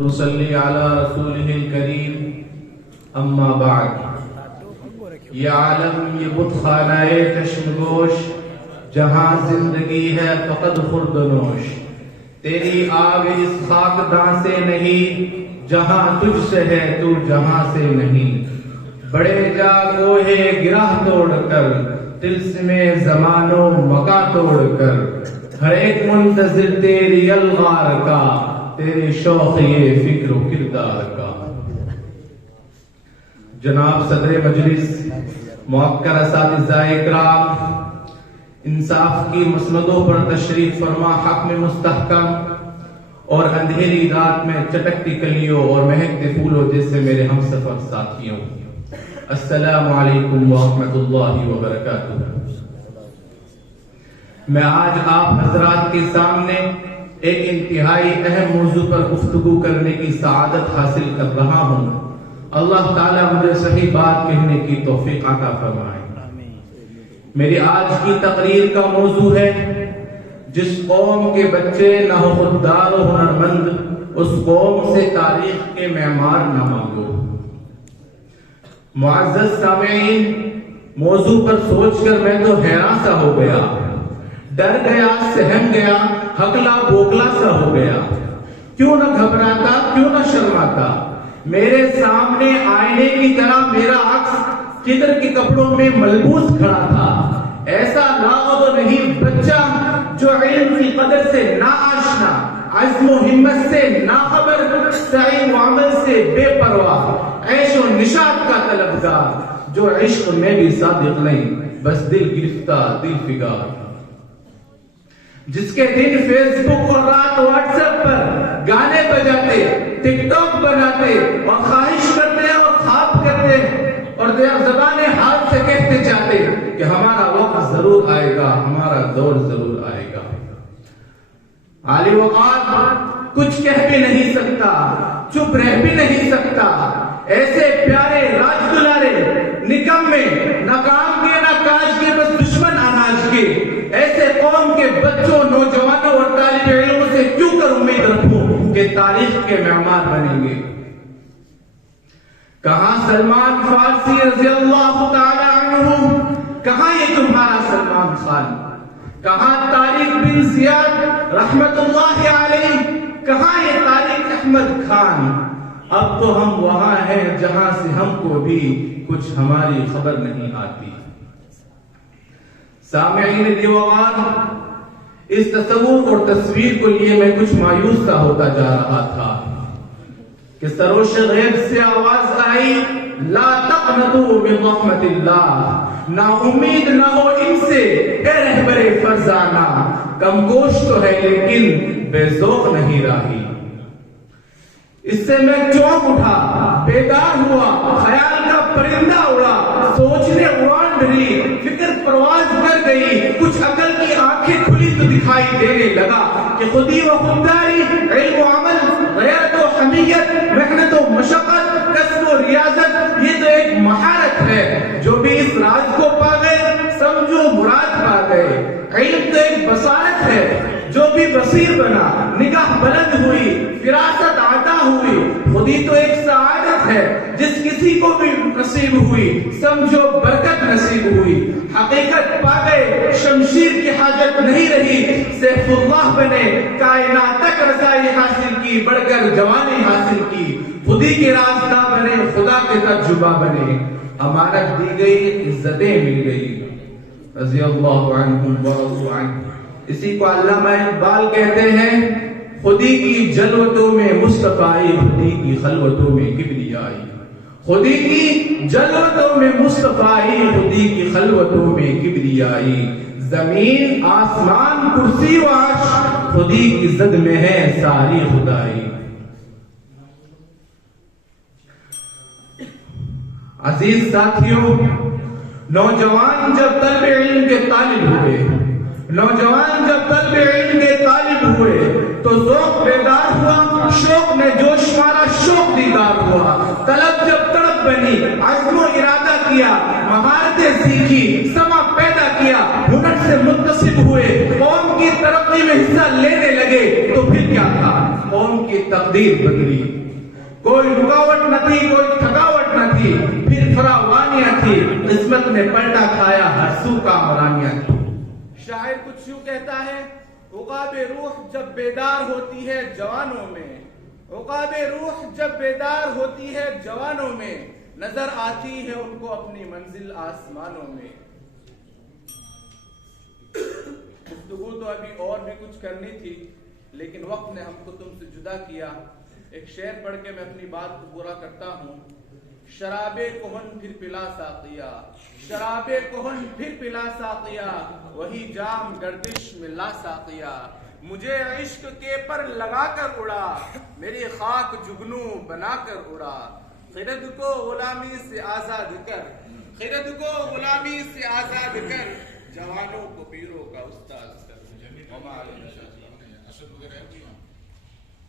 نصلی علی رسولہ الکریم اما بعد۔ یہ عالم، یہ بت خانہ چشمگوش، جہاں زندگی ہے فقط خوردنوش، تیری آگ اس خاک داں سے نہیں، جہاں تجھ سے ہے تو جہاں سے نہیں۔ بڑے جا گوہے گرہ توڑ کر، طلسم زمان و مکاں توڑ کر، ہر ایک منتظر تیری الغار کا، تیرے شوق یہ فکر و کردار کا۔ جناب صدر مجلس، موقر اساتذہ اکرام، انصاف کی مسندوں پر تشریف فرما حکم مستحکم، اور اندھیری رات میں چٹکتی کلیوں اور مہکتے پھولوں جیسے میرے ہم سفر ساتھیوں، السلام علیکم ورحمۃ اللہ وبرکاتہ۔ میں آج آپ حضرات کے سامنے ایک انتہائی اہم موضوع پر گفتگو کرنے کی سعادت حاصل کر رہا ہوں۔ اللہ تعالیٰ مجھے صحیح بات کہنے کی توفیق عطا فرمائے۔ میری آج کی تقریر کا موضوع ہے، جس قوم کے بچے نہ ہو خوددار و ہنرمند، اس قوم سے تاریخ کے معمار نہ مانگو۔ معزز سامعین، موضوع پر سوچ کر میں تو حیران سا ہو گیا، ڈر گیا، سہم گیا، ہکلا بوکلا سا ہو گیا۔ کیوں نہ گھبراتا، کیوں نہ شرماتا؟ میرے سامنے آئینے کی طرح میرا عکس قدر کے کپڑوں میں ملبوس کھڑا تھا۔ ایسا لاغ تو نہیں بچہ جو علم کی قدر سے نا آشنا، عزم و ہمت سے نا خبر، سعی و عمل سے بے پرواہ، عیش و نشاط کا طلبگار، جو عشق میں بھی صادق نہیں، بس دل گرفتہ دل فگار، جس کے دن فیس بک اور رات واٹس ایپ پر گانے بجاتے، ٹک ٹاک بناتے اور خواہش کرتے اور خواب کرتے اور زبان حال سے کہتے جاتے کہ ہمارا وقت ضرور آئے گا، ہمارا دور ضرور آئے گا۔ عالی وقار کچھ کہہ بھی نہیں سکتا، چپ رہ بھی نہیں سکتا، ایسے پیارے راج دلارے، نکمے، نہ کام کے نہ کاج کے، بس دشمن اناج کے، ایسے قوم کے بچوں، نوجوانوں اور طالب علموں سے کیوں کر امید رکھوں کہ تاریخ کے معمار بنیں گے؟ کہاں سلمان فارسی رضی اللہ تعالی عنہ؟ کہاں یہ تمہارا سلمان خان؟ کہاں طارق بن زیاد رحمت اللہ علیہ؟ کہاں یہ طارق احمد خان؟ اب تو ہم وہاں ہیں جہاں سے ہم کو بھی کچھ ہماری خبر نہیں آتی۔ سامعین دیوان، اس تصور اور تصویر کو لیے میں کچھ مایوس سا ہوتا جا رہا تھا کہ سروش غیب سے آواز آئی، لا تقنطوا من رحمت اللہ، نا امید نہ ہو ان سے اے رہبر فرزانہ، کم گوش تو ہے لیکن بے ذوق نہیں راہی۔ اس سے میں چونک اٹھا، بیدار ہوا، خیال کا پرندہ اڑا، سوچنے اڑان بھری، فکر پرواز کر گئی، کچھ عقل کی آنکھیں کھلی تو دکھائی دینے لگا کہ خودی و خودداری، علم و عمل، غیرت و حمیت، محنت و مشقت، کسب و ریاضت، یہ تو ایک مہارت ہے۔ جو بھی اس راز کو پا گئے سمجھو مراد پا گئے۔ علم تو ایک بصارت ہے، جو بھی بصیر بنا، نگاہ بلند ہوئی، فراست عطا ہوئی، خودی تو ایک سعادت ہے، جس کسی کو بھی نصیب ہوئی سمجھو برکت نصیب ہوئی۔ حقیقت پا گئے، شمشیر کی حاجت نہیں رہی، سیف اللہ بنے، کائنات تک رسائی حاصل کی، بڑھ کر جوانی حاصل کی، خودی کے راستہ بنے، خدا کے تجربہ بنے، امانت دی گئی، عزتیں مل گئی، رضی اللہ عنہم ورضوا عنہ۔ اسی کو علامہ اقبال کہتے ہیں، خودی کی جلوتوں میں مصطفیٰ، خودی کی خلوتوں میں کبریائی، خودی کی جلوتوں میں مصطفیٰ، خودی کی خلوتوں میں کبریائی، زمین آسمان کرسی و عرش، خودی کی زد میں ہے ساری خدائی۔ عزیز ساتھیوں، نوجوان جب طلب علم کے طالب ہوئے، نوجوان جب طلب علم کے طالب ہوئے تو ذوق بیدار ہوا، شوق نے جوش مارا، شوق دیدار ہوا، طلب جب تڑپ بنی، عزم و ارادہ کیا، مہارتیں سیکھی، سما پیدا کیا، ہنر سے متصف ہوئے، قوم کی ترقی میں حصہ لینے لگے تو پھر کیا تھا؟ قوم کی تقدیر بدلی، کوئی رکاوٹ نہ تھی، کوئی تھکاوٹ نہ تھی، پھر فراوانیاں تھی، قسمت نے پلٹا کھایا، ہر سو کامرانیاں تھی۔ شاعر کچھ یوں کہتا ہے، عقاب روح جب بیدار ہوتی ہے جوانوں میں، عقاب روح جب بیدار ہوتی ہے جوانوں میں، نظر آتی ہے ان کو اپنی منزل آسمانوں میں۔ گفتگو تو ابھی اور بھی کچھ کرنی تھی، لیکن وقت نے ہم کو تم سے جدا کیا۔ ایک شعر پڑھ کے میں اپنی بات کو پورا کرتا ہوں۔ شراب کہن پھر پلا ساقیا، شراب کہن پھر پلا ساقیا، وہی جام گردش میں لا ساقیا، مجھے عشق کے پر لگا کر اڑا، میری خاک جگنو بنا کر اڑا، خرد کو غلامی سے آزاد کر، خرد کو غلامی سے آزاد کر، جوانوں کو پیروں کا استاد کر۔